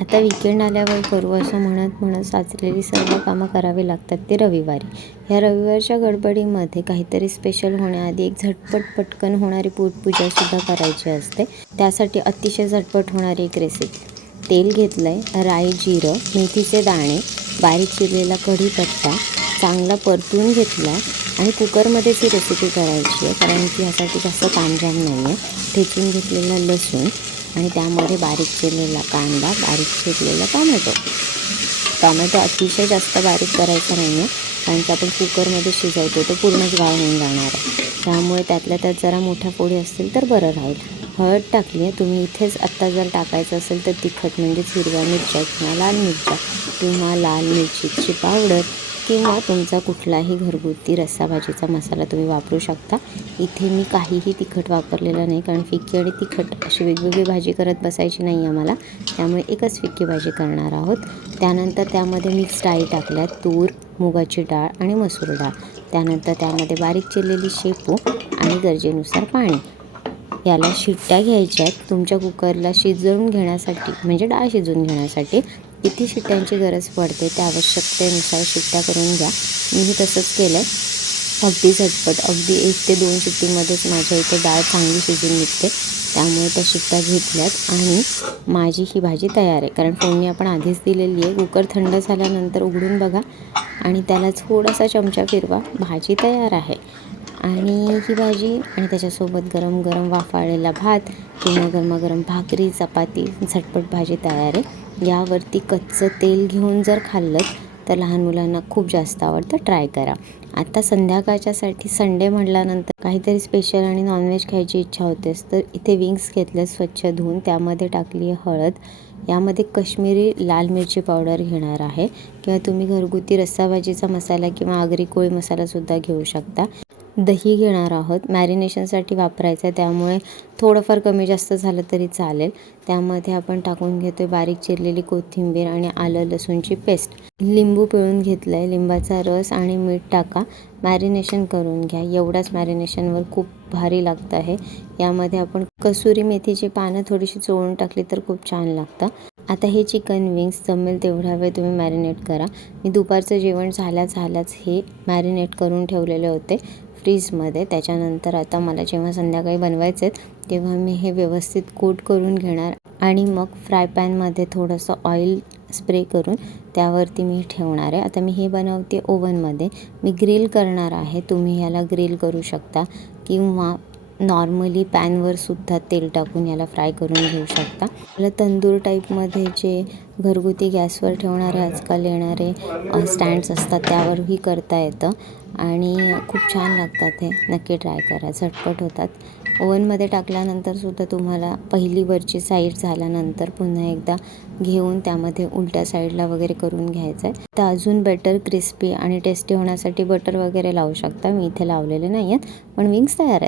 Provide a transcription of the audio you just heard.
आता वीकेंड आल्यावर करू असं म्हणत साचलेली सर्व कामं करावी लागतात ते रविवारी. ह्या रविवारच्या गडबडीमध्ये काहीतरी स्पेशल होण्याआधी एक झटपट पटकन होणारी पूजासुद्धा करायची असते. त्यासाठी अतिशय झटपट होणारी एक रेसिपी. तेल घेतलं आहे, राई, जिरं, मेथीचे दाणे, बारीक चिरलेला कढीपत्ता चांगला परतून घेतला आणि कुकरमध्येच ही रेसिपी करायची आहे, कारण की ह्यासाठी जास्त तामझाम नाही आहे. ठेचून घेतलेला लसूण आणि त्यामध्ये बारीक चिरलेला कांदा, बारीक चिरलेला टोमॅटो अतिशय जास्त बारीक करायचा नाही आहे, कारण की आपण कुकरमध्ये शिजवतो तो पूर्णच गाळ होऊन जाणार आहे. त्यामुळे त्यातल्या त्यात जरा मोठ्या फोडी असतील तर बरं राहील. हळद टाकली आहे. तुम्ही इथेच आत्ता जर टाकायचं असेल तर तिखट म्हणजेच हिरव्या मिरच्या किंवा लाल मिरच्या किंवा लाल मिरचीची पावडर किंवा तुमचा कुठलाही घरगुती रस्सा भाजीचा मसाला तुम्ही वापरू शकता. इथे मी काहीही तिखट वापरलेलं नाही, कारण फिक्की आणि तिखट अशी वेगवेगळी भाजी करत बसायची नाही आहे मला, त्यामुळे एकच फिक्की भाजी करणार आहोत. त्यानंतर त्यामध्ये मिक्स डाळी टाकल्या, तूर, मुगाची डाळ आणि मसूर डाळ. त्यानंतर त्यामध्ये बारीक चिरलेली शेपू आणि गरजेनुसार पाणी. याला शिट्ट्या घ्यायच्या आहेत. तुमच्या कुकरला शिजवून घेण्यासाठी म्हणजे डाळ शिजवून घेण्यासाठी किती शिट्ट्यांची गरज पडते त्या आवश्यकतेनुसार शिट्ट्या करून घ्या. मीही तसंच केलं आहे. अगदी झटपट, अगदी 1 ते 2 शिट्टीमध्येच माझ्या इथे डाळ चांगली शिजून निघते. त्यामुळे त्या शिट्ट्या घेतल्यात आणि माझी ही भाजी तयार आहे. कारण फोडणी आपण आधीच दिलेली आहे. कुकर थंड झाल्यानंतर उघडून बघा आणि त्याला थोडासा चमचा फिरवा, भाजी तयार आहे. आणि ही भाजी आणि त्याच्यासोबत गरम गरम वाफाळलेला भात किंवा गरमागरम भाकरी, चपाती, झटपट भाजी तयार आहे. यावरती कच्चं तेल घेऊन जर खाल्लं तर लहान मुलांना खूप जास्त आवडतं. ट्राय करा. आता संध्याकाळच्यासाठी संडे म्हटल्यानंतर काहीतरी स्पेशल आणि नॉनव्हेज खायची इच्छा होतेच, तर इथे विंग्स घेतले स्वच्छ धुवून. त्यामध्ये टाकली आहे हळद. यामध्ये कश्मीरी लाल मिरची पावडर घेणार आहे किंवा तुम्ही घरगुती रस्सा भाजीचा मसाला किंवा आगरी कोळी मसालासुद्धा घेऊ शकता. दही घेणार आहोत. मॅरिनेशनसाठी वापरायचं आहे, त्यामुळे थोडंफार कमी जास्त झालं तरी चालेल. त्यामध्ये आपण टाकून घेतो आहे बारीक चिरलेली कोथिंबीर आणि आलं लसूणची पेस्ट. लिंबू पिळून घेतलं आहे. लिंबाचा रस आणि मीठ टाका. मॅरिनेशन करून घ्या. एवढ्याच मॅरिनेशनवर खूप भारी लागतं आहे. यामध्ये आपण कसुरी मेथीची पानं थोडीशी चोळून टाकली तर खूप छान लागतं. आता हे चिकन विंग्स जमेल तेवढ्या वेळ तुम्ही मॅरिनेट करा. मी दुपारचं जेवण झाल्याच हे मॅरिनेट करून ठेवलेले होते फ्रीजमध्ये. त्याच्यानंतर आता मला जेव्हा संध्याकाळी बनवायचे आहेत तेव्हा मी हे व्यवस्थित कोट करून घेणार आणि मग फ्राय पॅनमध्ये थोडंसं ऑइल स्प्रे करून त्यावरती मी ठेवणार आहे. आता मी हे बनवते ओव्हनमध्ये. मी ग्रिल करणार आहे. तुम्ही याला ग्रिल करू शकता किंवा नॉर्मली पॅनवरसुद्धा तेल टाकून याला फ्राय करून घेऊ शकता. आपलं तंदूर टाईपमध्ये जे घरगुती गॅसवर ठेवणारे आजकाल येणारे स्टँड्स असतात त्यावरही करता येतं आणि खूप छान लागतात. हे नक्की ट्राय करा. झटपट होतात. ओव्हनमध्ये टाकल्यानंतरसुद्धा तुम्हाला पहिली वरची साईड झाल्यानंतर पुन्हा एकदा घेऊन त्यामध्ये उलट्या साईडला वगैरे करून घ्यायचं आहे. तर अजून बेटर क्रिस्पी आणि टेस्टी होण्यासाठी बटर वगैरे लावू शकता. मी इथे लावलेले नाही आहेत, पण विंग्स तयार आहेत.